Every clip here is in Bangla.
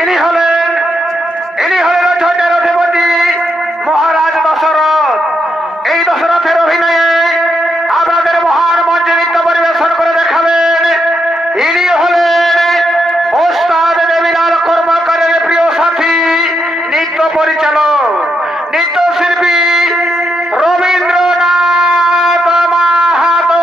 ইনি হলেন অযোধ্যার অধিপতি মহারাজ দশরথ। এই দশরথের অভিনয়ে আপনাদের মহান মঞ্চে নৃত্য পরিবেশন করে দেখাবেন ইনি হলেন ওস্তাদ দেবীলাল কর্মকারের প্রিয় সাথী, নৃত্য পরিচালক, নৃত্যশিল্পী রবীন্দ্রনাথ মাহাতো।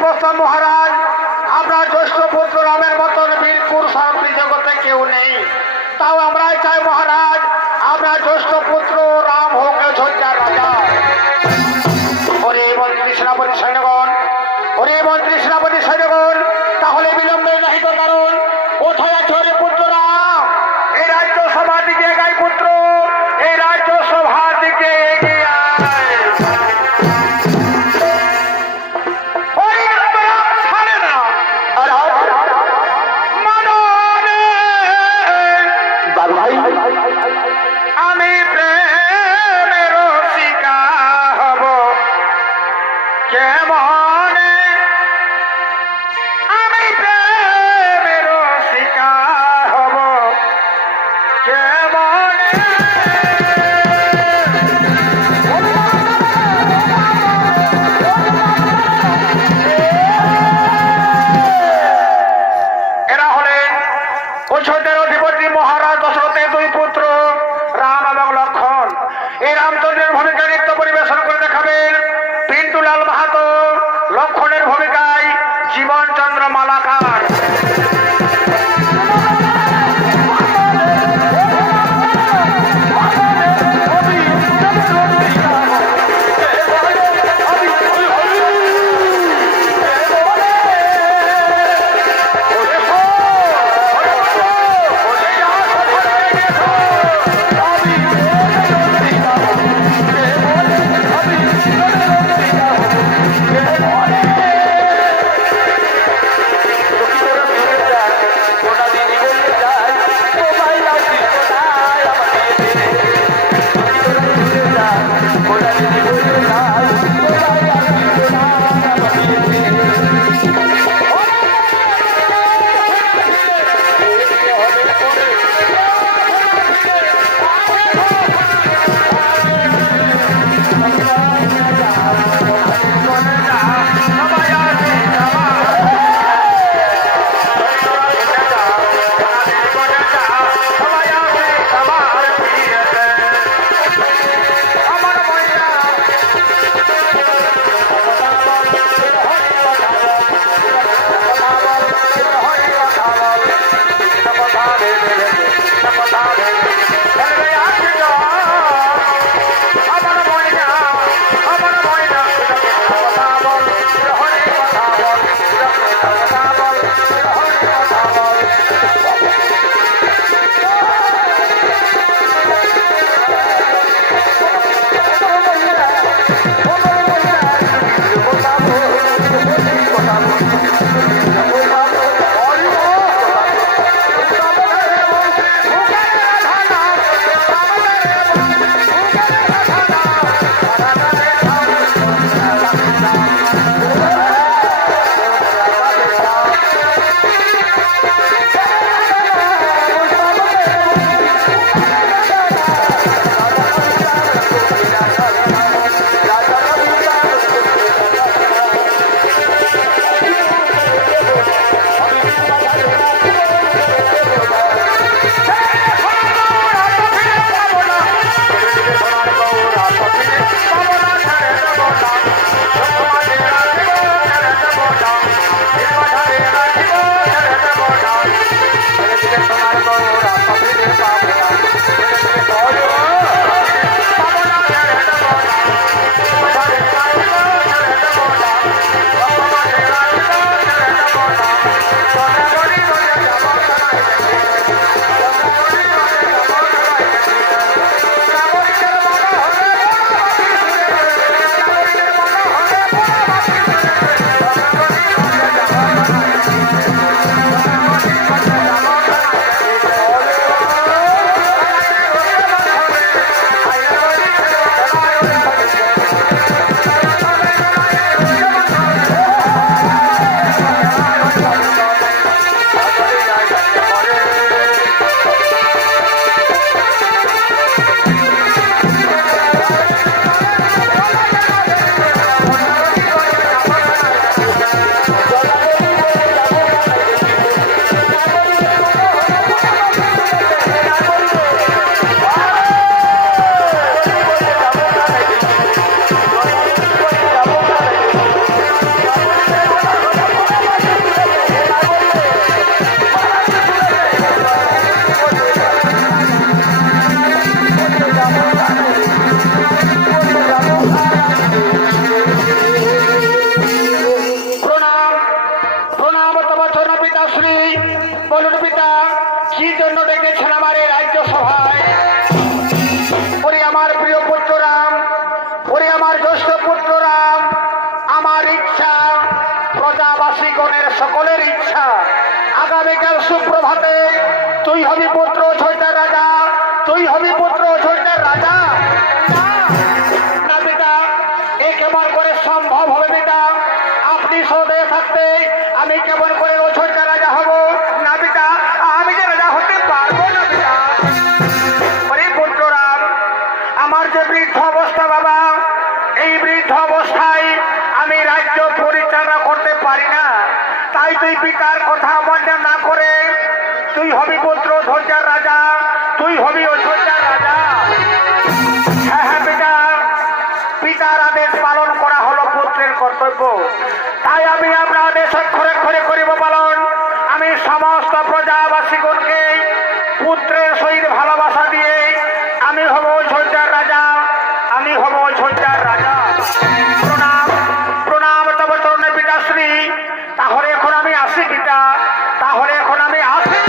প্রস্তাব মহারাজ, আপনার জ্যেষ্ঠ পুত্র রামের মতন বীর পুরুষ আর জগতে কেউ নেই। তাও আমরাই চাই মহারাজ, আপনার জ্যেষ্ঠ পুত্র রাম হোক অযোধ্যার রাজা। ওরে মন্ত্রী সেনাপতি সৈন্যগণ, ওরে মন্ত্রী সেনাপতি সৈন্যগণ, তাহলে বিলম্বে নাহি তো কারণ। কোথায় আছে ওরে পুত্র রাম? এই রাজ্য সভার দিকে এগাই পুত্র, এই রাজ্য সভার দিকে এগিয়ে আয়। ওরে রাম ছাড়ে না। মানবে আমি প্রেমের শিকার হব কেমনে, আমি প্রেমের শিকার মতনের সকলের ইচ্ছা আগামীকাল সুপ্রভাতে তুই হবি পুত্র অযোধ্যার রাজা, তুই হবি পুত্র অযোধ্যার রাজা। না পিতা, এ কেমন করে সম্ভব হবে পিতা? আপনি সদয়ে থাকতে আমি কেমন করে অযোধ্যার রাজা হব? না পিতা, আমি যে রাজা হতে পারবো না পিতা। ওরে পুত্ররাম, আমার যে বৃদ্ধ অবস্থা বাবা, এই বৃদ্ধ অবস্থায় আমি রাজ্য পরিচালনা করতে পারি না। তাই তুই পিতার কথা অমান্য না করে তুই হবি পুত্র অযোধ্যার রাজা, তুই হবি অযোধ্যার রাজা। হ্যাঁ হ্যাঁ পিতা, পিতার আদেশ পালন করা হলো পুত্রের কর্তব্য। তাই আমি আপনার আদেশ অক্ষরে অক্ষরে করিব পালন। আমি সমস্ত প্রজাবাসীগণকে পুত্রের সহিত ভালোবাসা দিয়ে আমি হব অযোধ্যার রাজা, আমি হব অযোধ্যার রাজা। প্রণাম প্রণাম তব চরণে পিতাশ্রী। তাহলে এখন আমি আসি পিতা, তাহলে এখন আমি আসি।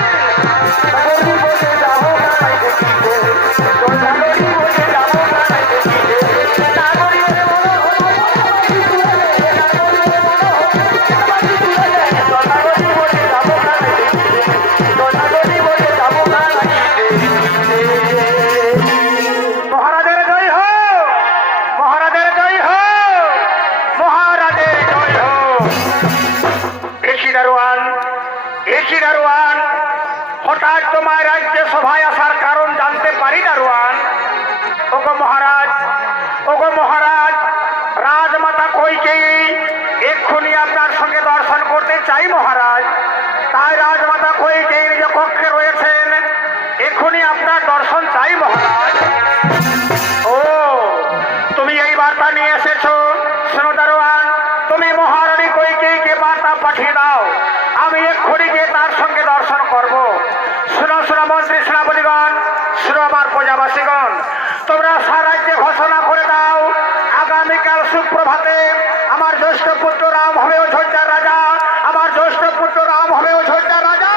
মহারাজের জয় হোক, মহারাজের জয় হোক, মহারাজের জয় হোক। এসি দারোয়ান, এসি দারোয়ান, হঠাৎ তোমার রাজ্যে সভায় আসার কারণ জানতে পারি দারোয়ান? ওগো মহারাজ, ওগো মহারাজ, রাজমাতা কইকেয়ী এক্ষুনি আপনার সঙ্গে দর্শন করতে চাই মহারাজ। তাই রাজমাতা কইকেয়ী নিজ কক্ষে রয়েছেন, এক্ষুনি আপনার দর্শন চাই মহারাজ। ও, তুমি এই বার্তা নিয়ে এসেছো? শোনো দারোয়ান, তুমি মহারানী কইকেয়ীকে বার্তা পাঠিয়ে দাও, আমি এক্ষুনি গিয়ে তার সঙ্গে দর্শন করব। শোনো শোনো মন্ত্রী সেনাপতিগণ, শোনো আমার প্রজাবাসীগণ, তোমরা সারাজ্যে ঘোষণা করে দাও আগামীকাল সুপ্রভাতে আমার জ্যেষ্ঠ পুত্র রাম হবে অযোধ্যার রাজা, আমার জ্যেষ্ঠ পুত্র রাম হবে অযোধ্যার রাজা।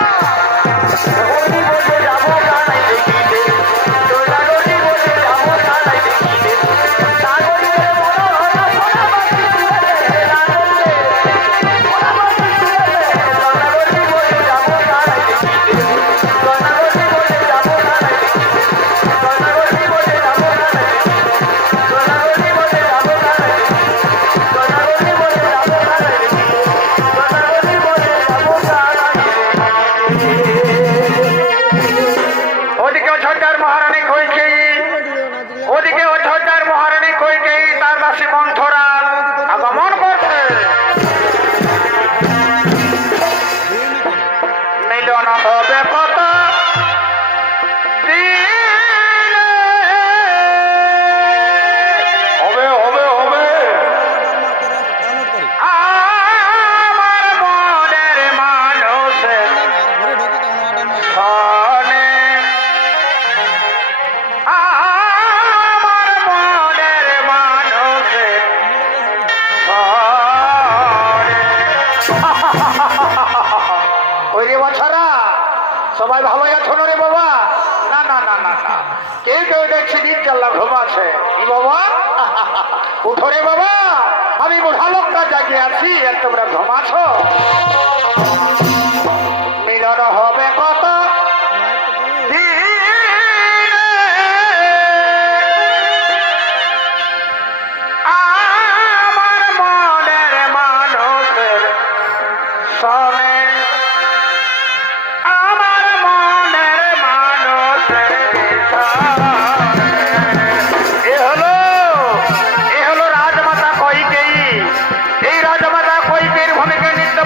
ওদিকে অযোধ্যার মহারানী কইকেয়ী, ওদিকে অযোধ্যার মহারানী কইকেয়ী তার দাসী মন্থরা আগমন করছে। মিলন হবে কত দিনে, হবে হবে হবে আমার মনের মানুষের সনে, আমার মনের মানুষের সনে। ওই রে বাছারা, সবাই ভালো আছো না রে বাবা? না না না না না, কেউ কেউ দেখছি দিন চাল্লা ঘুমাচ্ছে। কি বাবা? উঠো রে বাবা, আমি বুড়া লোকটা জাগিয়ে আছি আর তোমরা ঘুমাচ্ছ। মিলন হবে কত দিনে, আমার মনের মানুষের সনে, আমার মনের মানুষের সনে। এ হলো রাজমাতা কইকেয়ী। এই রাজমাতা কইকেয়ীর ভূমিকে নৃত্য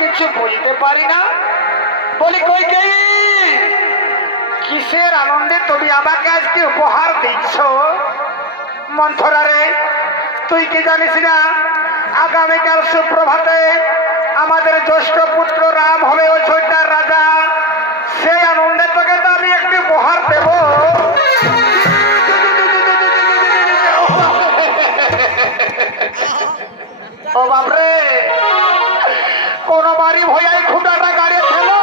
কিছু বলতে পারি না। বলি কইকেয়ী, কিসের আনন্দে তুমি আমাকে আজকে উপহার দিচ্ছ? মন্থরা রে, তুই কি জানিস না আগামীকাল সুপ্রভাতে আমাদের জ্যেষ্ঠ পুত্র রাম হবে অযোধ্যার রাজা? সেই আনন্দে তোকে তো আমি একটি উপহার দেব। ও বাপরে, কোন বাড়ি ভয়াই খুঁটাটা গাড়ি খেলো,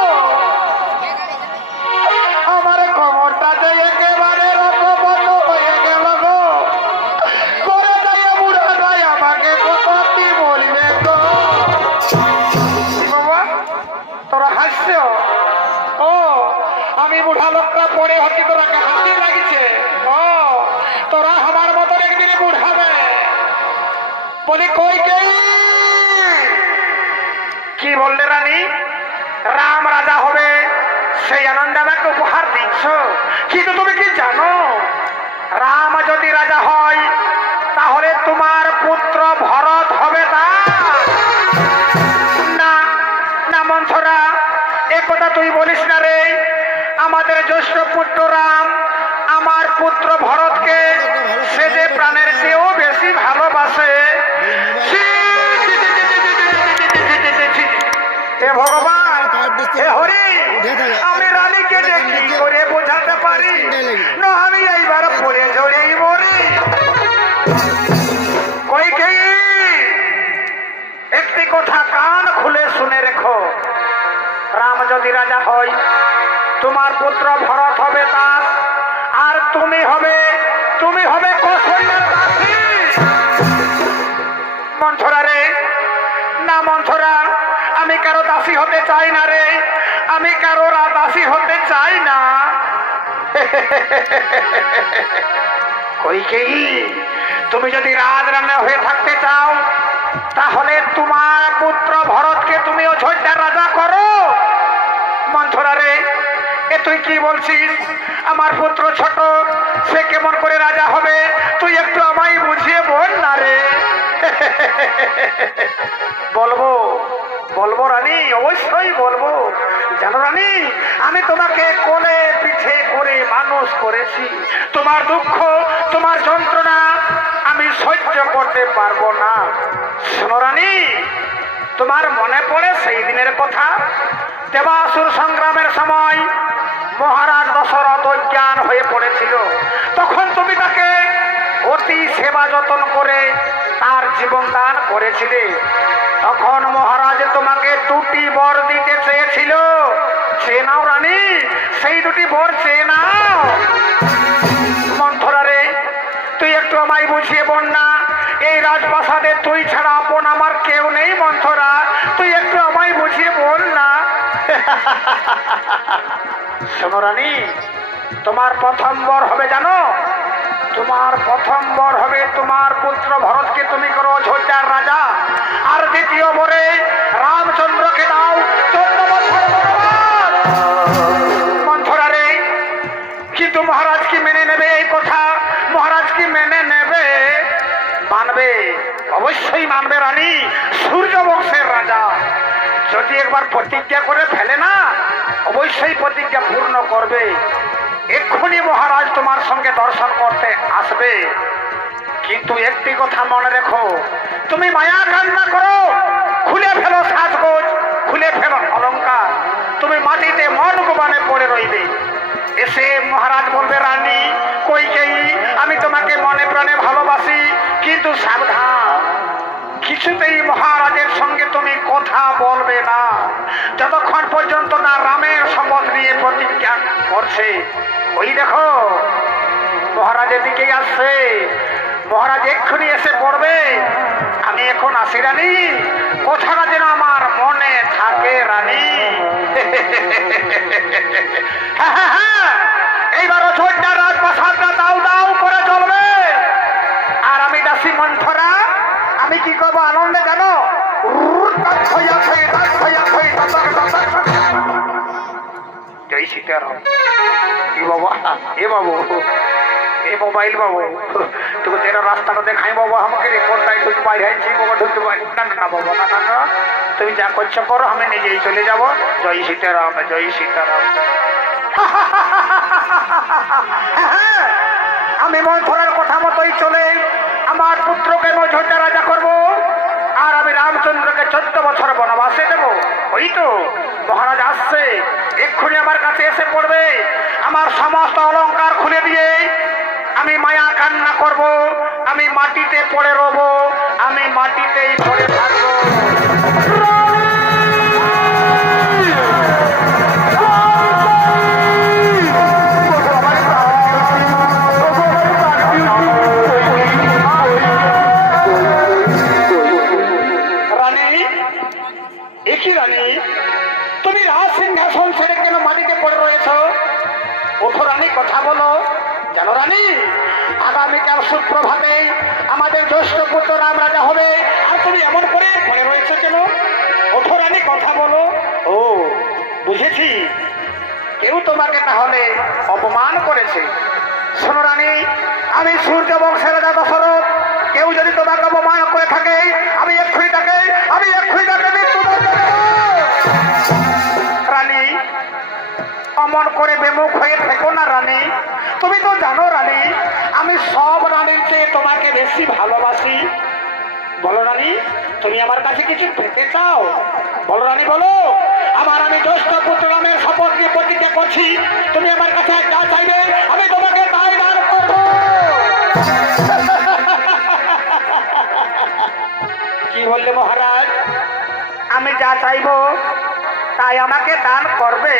আমার খবরটা যে একেবারে রকম হয়ে গেল গো। করে যাইয়ে বুড়া ভাই আমাকে কত কি বলবে গো। বাবা তোরা হাসছ? ও আমি বুড়া লোকটা পরে হকি তোরা হাসি লাগিছে? ও তোরা আমার মতন একদিন বুড়াবে। বলি কইকেয়ী, কি বললে রানী? রাম রাজা হবে সেই আনন্দে আমাকে উপহার দিচ্ছ, কিন্তু তুমি কি জানো রাম যদি রাজা হয় তাহলে তোমার পুত্র ভরত হবে না? না মন্থরা, একথা তুই বলিস না রে। আমাদের জ্যেষ্ঠ পুত্র রাম আমার পুত্র ভরতকে সে যে প্রাণের চেয়েও বেশি ভালোবাসে। হে ভগবান, হে হরি, আমি রানীকে যে কি করে বোঝাতে পারি, না আমি এইবার পড়ে ঝরেই মরি। কইকেয়ী, একটি কথা কান খুলে শুনে রেখো। রাম যদি রাজা হয় তোমার পুত্র ভরত হবে দাস, আর তুমি হবে কৌশল্যার দাসী। মন্থরা রে, না মন্থরা, আমি কারো দাসী হতে চাই না রে, আমি কারো দাসী হতে চাই না। কইকেয়ী, তুমি যদি রাজরান্না হয়ে থাকতে চাও তাহলে তোমার পুত্র ভরতকে তুমি অযোধ্যার রাজা করো। মন্থরা রে, এ তুই কি বলছিস? আমার পুত্র ছোট, সে কেমন করে রাজা হবে? তুই একটু আমায় বুঝিয়ে বল না রে। বলবো বলবো রানী, অবশ্যই বলবো। জানো রানী, আমি তোমাকে কোলে পিঠে করে মানুষ করেছি। তোমার দুঃখ, তোমার যন্ত্রণা আমি সহ্য করতে পারবো না। শোনো রানী, তোমার মনে পড়ে সেই দিনের কথা? দেবাসুর সংগ্রামের সময় মহারাজ দশরথ অজ্ঞান হয়ে পড়েছিল, তখন তুমি তাকে অতি সেবা যত্ন করে তার জীবন দান করেছিলে। তখন মহারাজ তোমাকে দুটি বর দিতে চেয়েছিল। চেয়ে নাও রানী, সেই দুটি বর চেয়ে নাও। মন্থরা রে, তুই একটু আমায় বুঝিয়ে বল না, এই রাজপ্রাসাদে তুই ছাড়া আপন আমার কেউ নেই। মন্থরা, তুই একটু আমায় বুঝিয়ে বল না। শোনো রানী, তোমার প্রথম বর হবে জানো? তোমার প্রথম বর হবে তোমার পুত্র ভরতকে তুমি করো অযোধ্যার রাজা, আর দ্বিতীয় বরে রামচন্দ্রকে দাও 14 বছর বনবাস। মন্থরা রে, কিন্তু মহারাজ কি মেনে নেবে এই কথা? মহারাজ কি মেনে নেবে? মানবে, অবশ্যই মানবে রানী। সূর্য বংশের রাজা যদি একবার প্রতিজ্ঞা করে ফেলে না, অবশ্যই প্রতিজ্ঞা পূর্ণ করবে। এক্ষুনি মহারাজ তোমার সঙ্গে দর্শন করতে আসবে। কিন্তু একটি কথা মনে রেখো, তুমি মায়া কান্না করো, খুলে ফেলো সাজগোজ, খুলে ফেলো অলঙ্কার, তুমি মাটিতে মন গোবানে পড়ে রইবে। এসে মহারাজ বলবে, রানী কইকেয়ী, আমি তোমাকে মনে প্রাণে ভালোবাসি, কিন্তু সাবধান, কিছুতেই মহারাজের সঙ্গে তুমি কথা বলবে না যতক্ষণ পর্যন্ত না রামের শপথ নিয়ে প্রতিজ্ঞা করছে। ওই দেখো মহারাজের দিকেই আসছে, মহারাজ এক্ষুনি এসে পড়বে। আমি এখন আসি রানী, কথাটা যেন আমার মনে থাকে রানী। হ্যাঁ হ্যাঁ হ্যাঁ, এইবার অযোধ্যার রাজপ্রাসাদটা দাউ দাউ করে চলবে। আর আমি দাসী মন্থরা, আমি কি করবো আনন্দে জানো? জয় সীতারাম। এ বাবা, এ বাবু, এ মোবাইল বাবু, তোকে তেরা রাস্তাটা দেখাই বাবা, আমাকে কোনটাই ঢুকতে বাইরে আইছি বাবা, ঢুকতে পারি না। না না বাবা, না না না, তুমি যা করছো করো, আমি নিজেই চলে যাব। জয় সীতারাম, জয় সীতারাম। আমি মন্থরার কথা মতোই চলে আমার পুত্রকে অযোধ্যা রাজা করব, আর আমি রামচন্দ্রকে 14 বছর বনবাসে দেব। ওই তো মহারাজ আসছে, এক্ষুনি আমার কাছে এসে পড়বে। আমার সমস্ত অলঙ্কার খুলে দিয়ে আমি মায়া কান্না করব, আমি মাটিতে পড়ে রব, আমি মাটিতেই পড়ে থাকবো। তুমি রাজ সিংহাসন ছেড়ে কেন মাটিতে পড়ে রয়েছ? ওঠো রানী, কথা বলো। জানো রানী, আগামীকাল সুপ্রভাতে আমাদের জ্যেষ্ঠ পুত্র রাম রাজা হবে, আর তুমি এমন করে পড়ে রয়েছ কেন? ওঠো রানী, কথা বলো। ও বুঝেছি, কেউ তোমাকে তাহলে অপমান করেছে। শোনো রানী, আমি সূর্য বংশের রাজা দশরথ, কেউ যদি তোমাকে অপমান করে থাকে, আমি এক্ষুনি তাকে মৃত্যুদণ্ড দেব। রানী, অমন করে বেমুখ হয়ে থেকো না রানী। তুমি তো জানো রানী, আমি সব রানীর চেয়ে তোমাকে বেশি ভালোবাসি। বলো রানী, তুমি আমার কাছে কিছু পেতে চাও? বলো রানী, বলো। আমি জ্যেষ্ঠ পুত্র রামের শপথ নিয়ে প্রতিজ্ঞা করছি, তুমি আমার কাছে যা চাইবে আমি তোমাকে তাই দান করব। কি বললে মহারাজ? আমি যা চাইব তাই আমাকে দান করবে?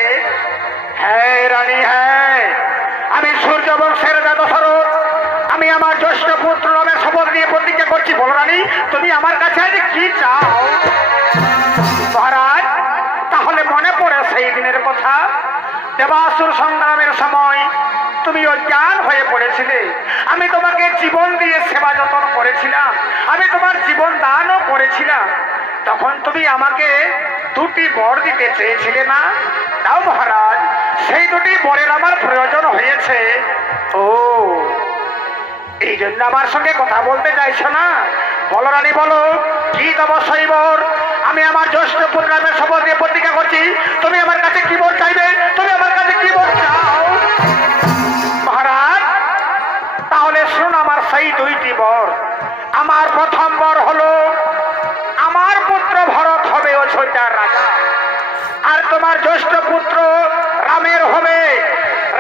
হ্যাঁ রানী, হ্যাঁ। আমি সূর্য বংশের রাজা দশরথ, আমি আমার জ্যেষ্ঠ পুত্র রামের শপথ নিয়ে প্রতিজ্ঞা করছি, বলো রানী তুমি আমার কাছে আজ কি চাও? মহারাজ, তাহলে মনে পড়ে সেই দিনের কথা, দেবাসুর সংগ্রামের সময় তুমি অজ্ঞান হয়ে পড়েছিলে, আমি তোমাকে জীবন দিয়ে সেবা যত্ন করেছিলাম, আমি তোমার জীবন দানও করেছিলাম। তখন তুমি আমাকে দুটি বর দিতে চেয়েছিলে না? দাও মহারাজ, সেই দুটি বরের আমার প্রয়োজন হয়েছে। ও, এই জন্য আমার সঙ্গে কথা বলতে চাইছো না? বলো রানী, বলো কি দেব সেই বর? আমি আমার জ্যেষ্ঠ পুত্রের শপথ দিয়ে প্রতিজ্ঞা করছি, তুমি আমার কাছে কি বর চাইবে? তুমি আমার কাছে কি বর চাও? মহারাজ, তাহলে শুন আমার সেই দুইটি বর। আমার প্রথম বর হলো আমার পুত্র ভরত হবে অযোধ্যার রাজা, আর তোমার জ্যেষ্ঠ পুত্র রামের হবে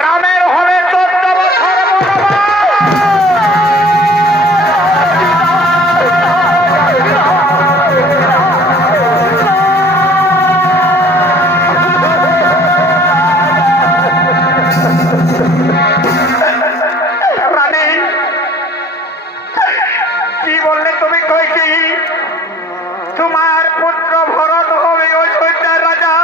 14 বছর বনবাস। রানী, কি বললে তুমি? কই কি তোমার পুত্র ভরত হবে অযোধ্যার রাজা,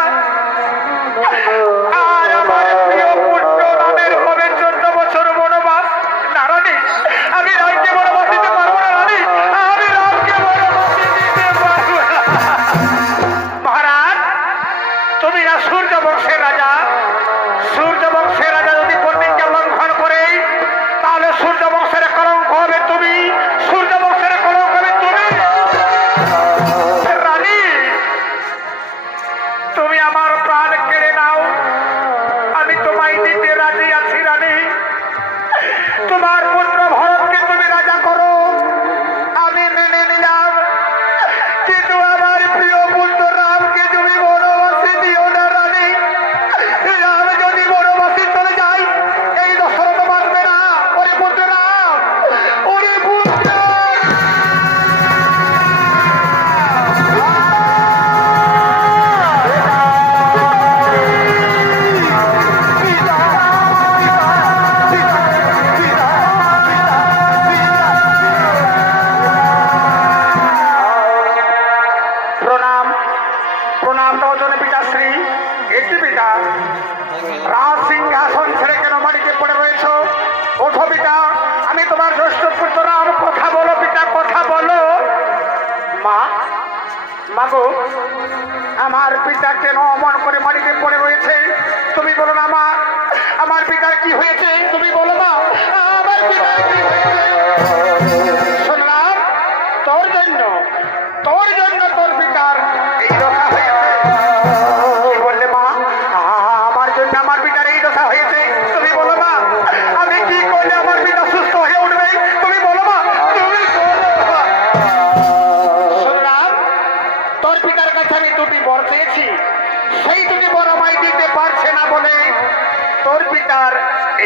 আর আমার প্রিয় পুত্র রামের হবে 14 বছর বনবাস? না রানী, আমি রামকে বনবাস দিতে পারবো না রানী, আমি রামকে বনবাস দিতে পারবো না। মহারাজ, তুমি না সূর্য বংশের রাজা, সূর্য বংশের রাজা যদি প্রতিজ্ঞা লঙ্ঘন করে তাহলে সূর্য বংশের কলঙ্ক হবে তুমি, সূর্য বংশের কলঙ্ক হবে তুমি। রানী, তুমি আমার প্রাণ কেড়ে নাও, আমি তোমায় দিতে রাজি আছি রানী। তোমার পুত্র ভরতকে তুমি রাজা করো, আমি মেনে নিলাম, কিন্তু আমার প্রিয় পুত্র রামকে তুমি বনবাসে দিও না রানী। রাম যদি বনবাসে চলে যায়, এই দশরথ বাঁচবে না। ওরে পুত্র রাম, ওরে পুত্র। প্রণাম, প্রণাম তজন পিতাশ্রী। একটি পিতা, রাজ সিংহাসন ছেড়ে কেন মাটিতে পড়ে রয়েছ? ওঠো পিতা, আমি তোমার জ্যেষ্ঠ পুত্র রাম। কথা বলো পিতা, কথা বলো। মা, মাগো, আমার পিতা কেন অমন করে মাটিতে পড়ে রয়েছে? তুমি বলো না মা, আমার পিতার কি হয়েছে? তুমি বলো মা, আমার পিতার কি হয়েছে? শুনলাম তোর জন্য তোর পিতার এই দশা হয়েছে। কি বললে মা? আমার জন্য আমার পিতার এই দশা হয়েছে? তুমি বলো মা, আমি কি করলে আমার পিতা সুস্থ হয়ে উঠবে? তুমি বলো মা, তুমি বলো মা। শুনলাম তোর পিতার কাছে আমি দুটি বর চেয়েছি, সেই দুটি বর আমায় দিতে পারছে না বলে তোর পিতার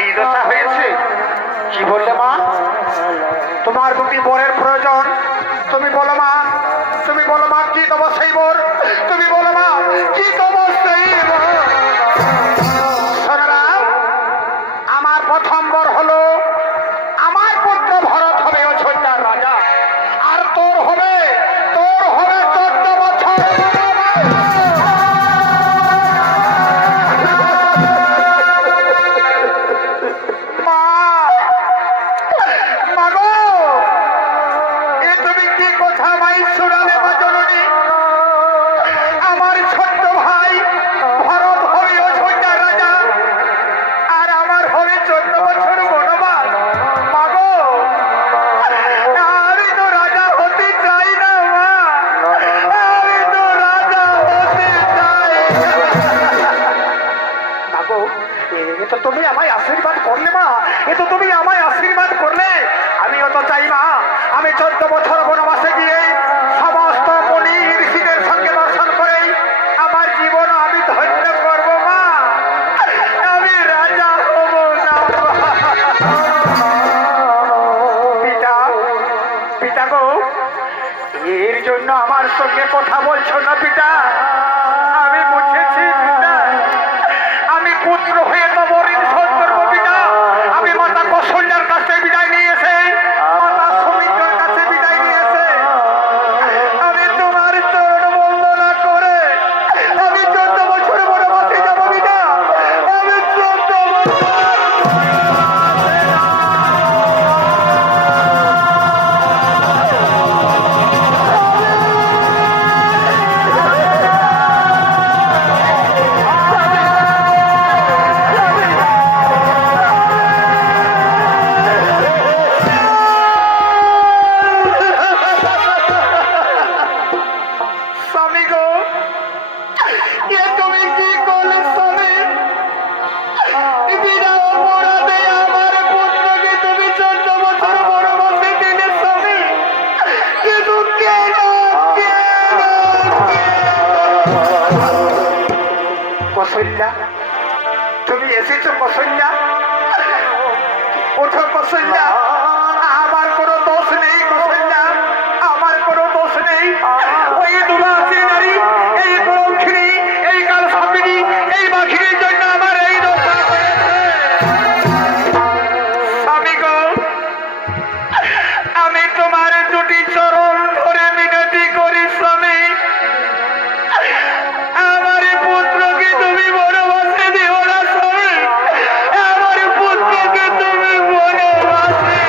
এই দশা হয়েছে। কি বললে মা? তোমার দুটি বরের প্রয়োজন, তুমি বলো মা, তুমি বলো মা, কি দেবো সেই বর? তুমি বলো মা, কি দেবো সেই বর? শোনারাম, আমার প্রথম বর হলো আমার পুত্র ভরত হবে অযোধ্যার রাজা, আর তোর হবে 14 বছর মা। মাগো, এ তুমি কি কথা মাই শোনালে মা জননী? আমার ছোট্ট ভাই ভরত হবে অযোধ্যার রাজা, আর আমার হবে 14 বছর বনবাস। মাগো, আমি তো রাজা হতে চাই না মা, আমি তো রাজা হতে চাই না। মাগো, এ তো তুমি আমায় আশীর্বাদ করলে মা, এ তো তুমি আমায় আশীর্বাদ করলে। আমিও তো চাই মা, আমি 14 বছর বনবাসে গিয়ে সমস্ত মুনি ঋষিদের সঙ্গে দর্শন করে আমার জীবন আমি ধন্য করবো মা, আমি রাজা হব না। পিতা, পিতা গো, এর জন্য আমার সঙ্গে কথা বলছো না পিতা? আমি বুঝেছি পিতা, আমি পুত্র হয়ে তো ঋণ শোধ করবো পিতা। আমি মাতা কৌশল্যার কাছে বিদায় নিয়ে এসে মাতা সুমিত্রার স্বামী গো, এ তুমি কি করলে স্বামী? বিনা অপরাধে আমার পুত্রকে তুমি 14 বছর বনবাসে দিলে স্বামী, কিন্তু কেন কেন কৌশল্যা, তুমি এসেছো কৌশল্যা? ওঠো কৌশল্যা, আমার কোনো দোষ নেই কৌশল্যা, আমার কোনো দোষ নেই। ওই দুলাসী নারী, এই কলঙ্কিনী, এই কালসাপিনী, এই বাঘিনীর জন্য আমার এই দশা হয়েছে। স্বামী গো, আমি তোমার দুটি চরণ ধরে মিনতি করি স্বামী, আমার পুত্রকে তুমি বনবাসে দিও না স্বামী, আমার পুত্রকে তুমি বনবাসে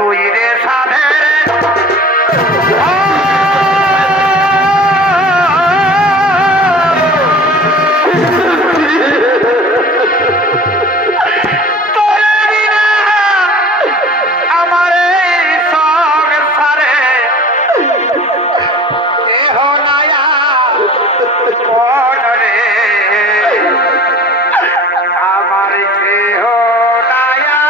তুই রে সাধে আমার কেহ নায়া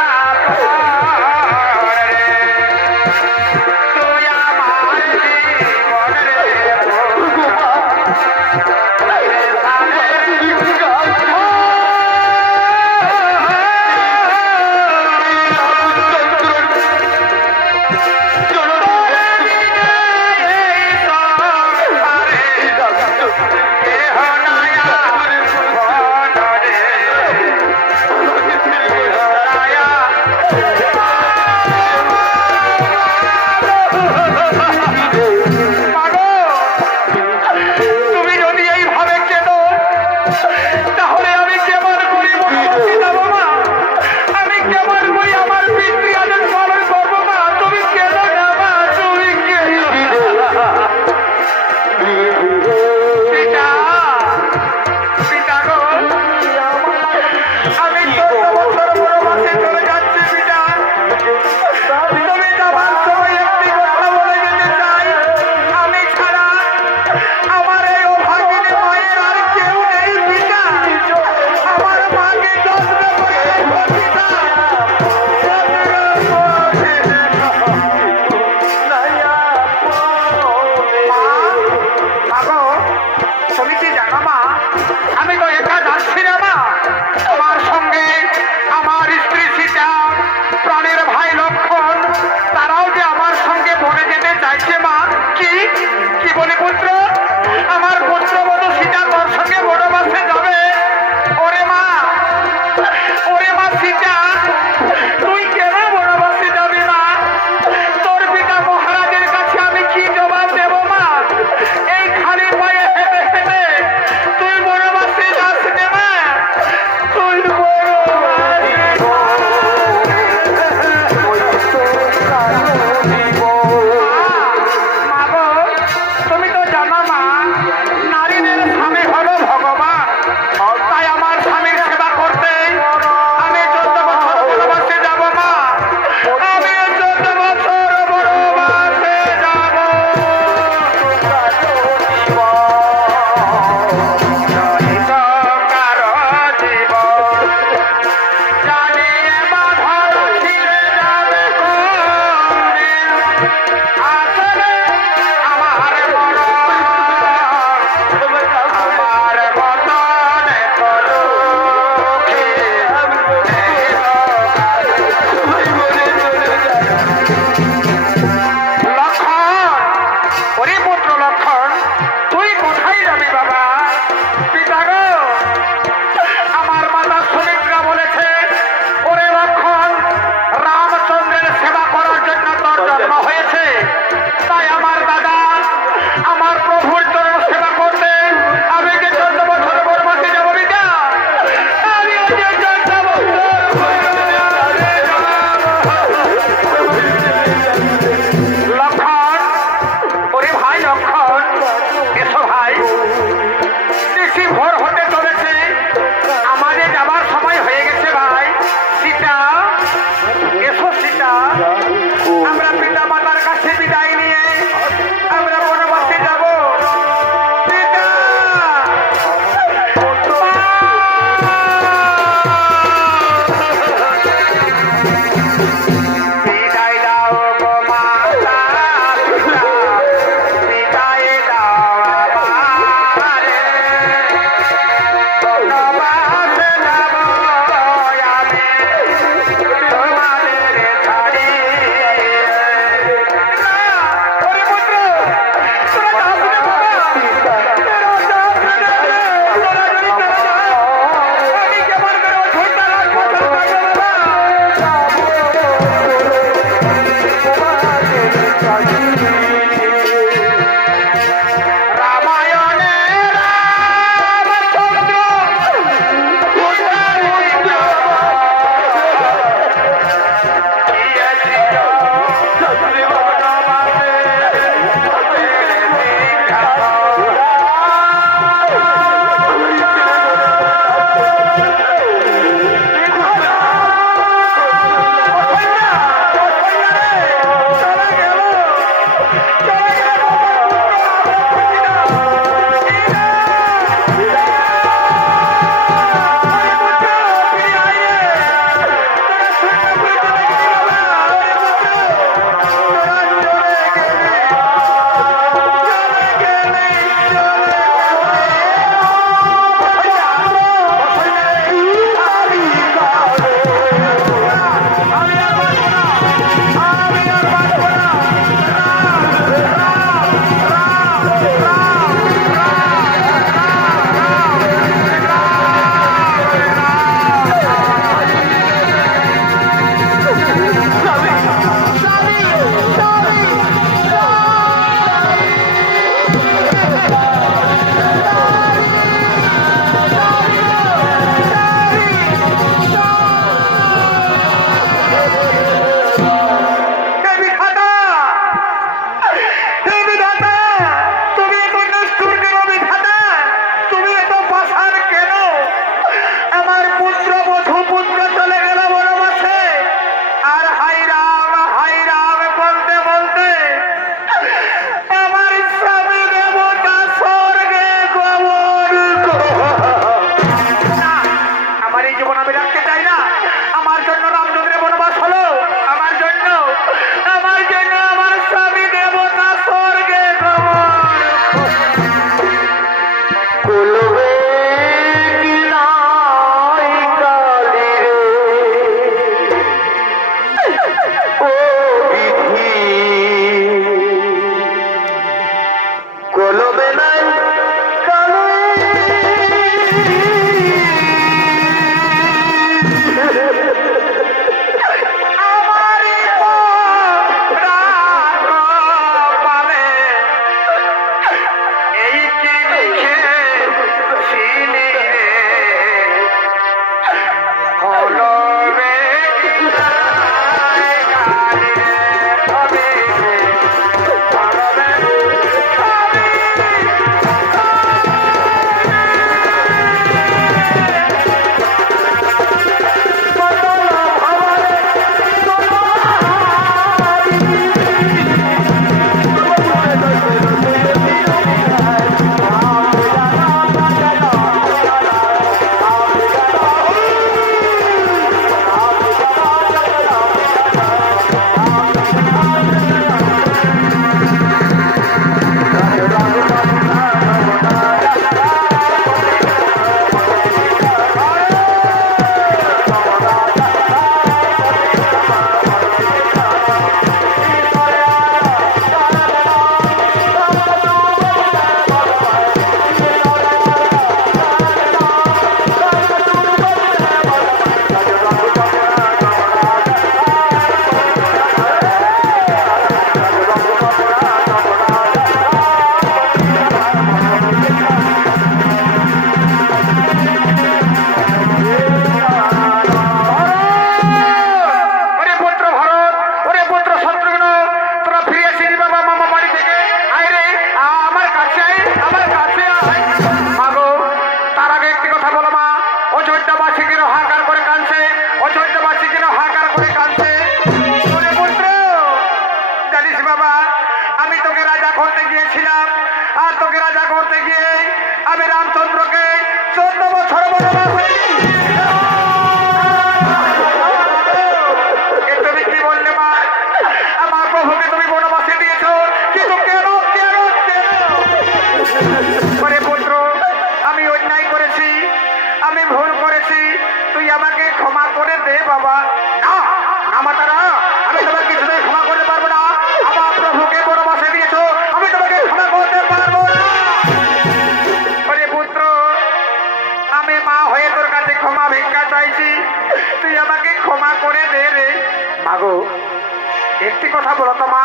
একটি কথা বলো তো মা,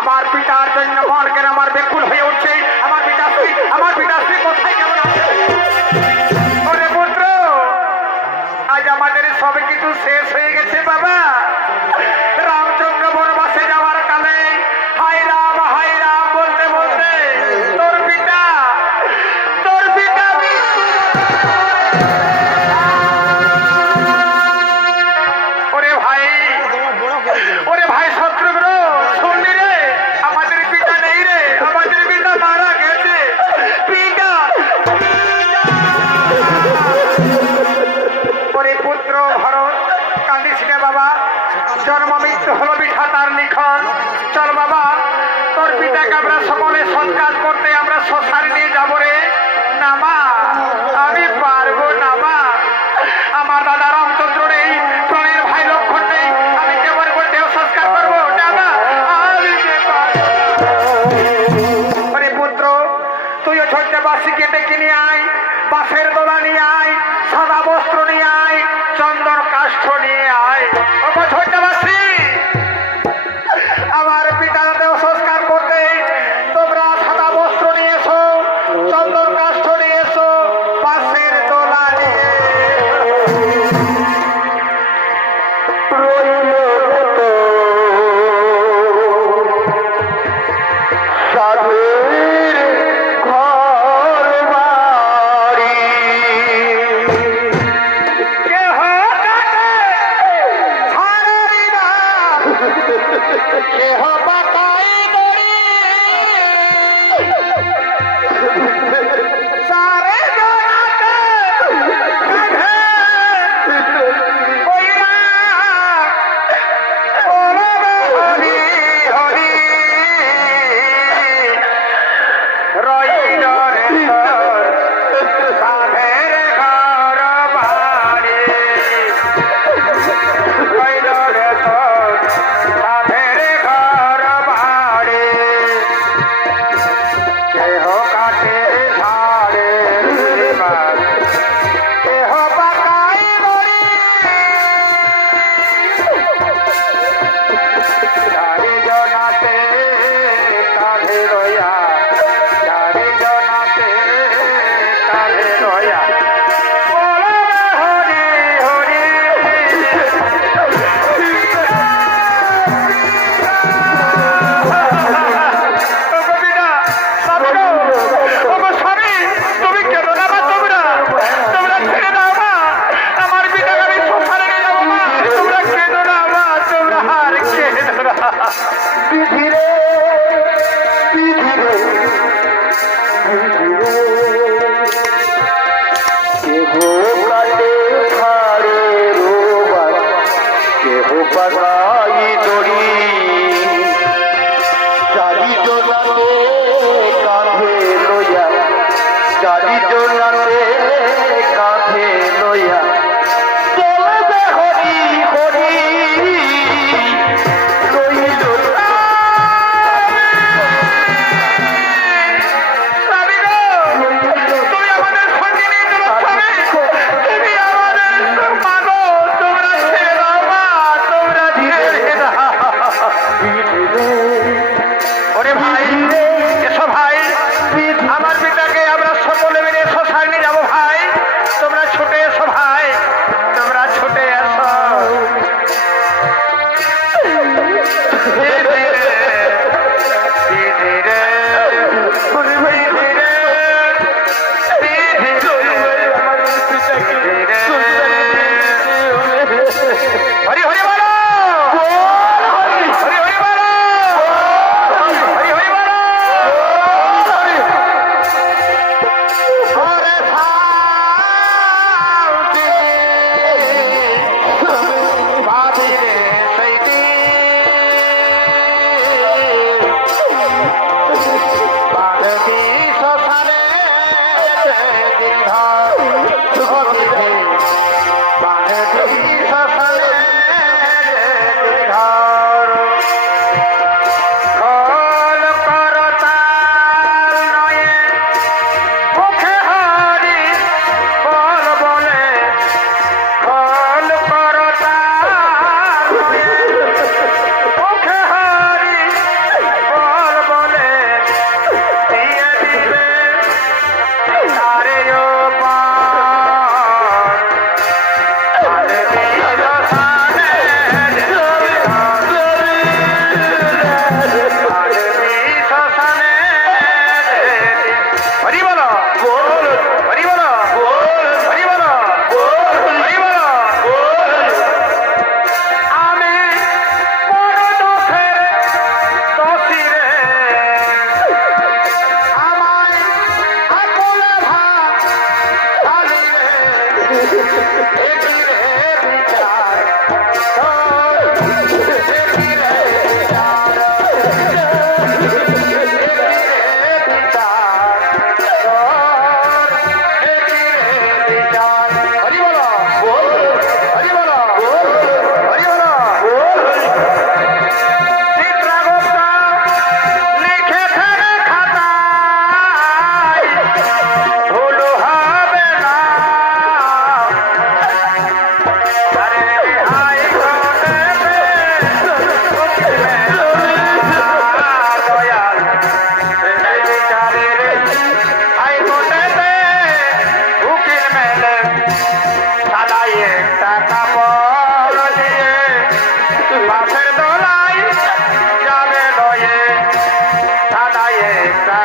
আমার পিতার জন্য মন কেন আমার ব্যাকুল হয়ে উঠছে। আমার পিতাশ্রী কোথায় কেমন আছে? ওরে পুত্র, আজ আমাদের সব কিছু শেষ হয়ে গেছে বাবা। রামচন্দ্র বনবাসে যাওয়ার কালে হায় রাম বলতে বলতে তোর পিতা ওরে ভাই শত্রুঘ্ন, শুনলি রে, আমাদের পিতা নেই রে, আমাদের পিতা মারা গেছে। পিতা ওরে পুত্র ভরত, কান্দিস না বাবা, জন্ম মৃত্যু হলো বিধাতার লিখন। চল বাবা, তোর পিতাকে আমরা সকলে সৎকাজ করতে আমরা শ্মশানে নিয়ে যাবো রে। না মা, আমি পারবো না মা, আমার দাদা রামচন্দ্র নেই, প্রাণের ভাই লক্ষণ নেই, আমি কেমন করে দেহ সংস্কার করবো? না মা, আমি আরে পুত্র, তুইও ছোট্ট বাসিকে ডেকে নিয়ে আয়, বাসের দোলা নিয়ে আয়, সাদা বস্ত্র নিয়ে আয়, চন্দন কাষ্ঠ নিয়ে আয়। ও ছোট্ট বাসি, আমার পিতার দেহ সংস্কার করতে তোমরা সাদা বস্ত্র নিয়ে এসো, চন্দন কাষ্ঠ নিয়ে এসো, বাসের দোলা নিয়ে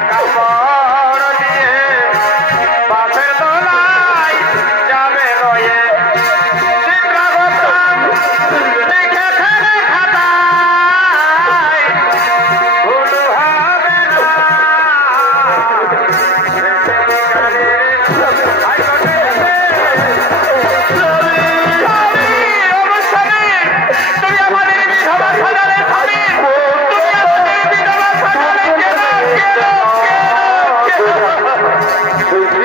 কাপড় দিয়ে বাসের দোলায় যাবে রয়ে চিত্রগুপ্তম লিখেছে রে খাতায় ভুল হবে না তুমি আমাদের বিধবা সাজালে স্বামী তুমি আমাদের বিধবা সাজালে কেন কেন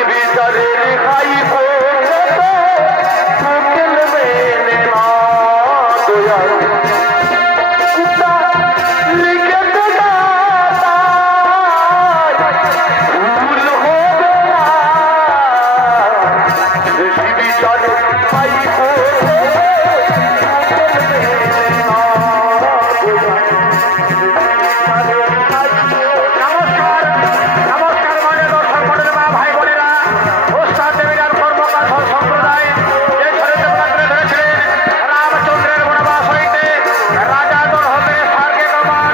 বিচারের খাই রাজা দল হতে স্বর্গে গমন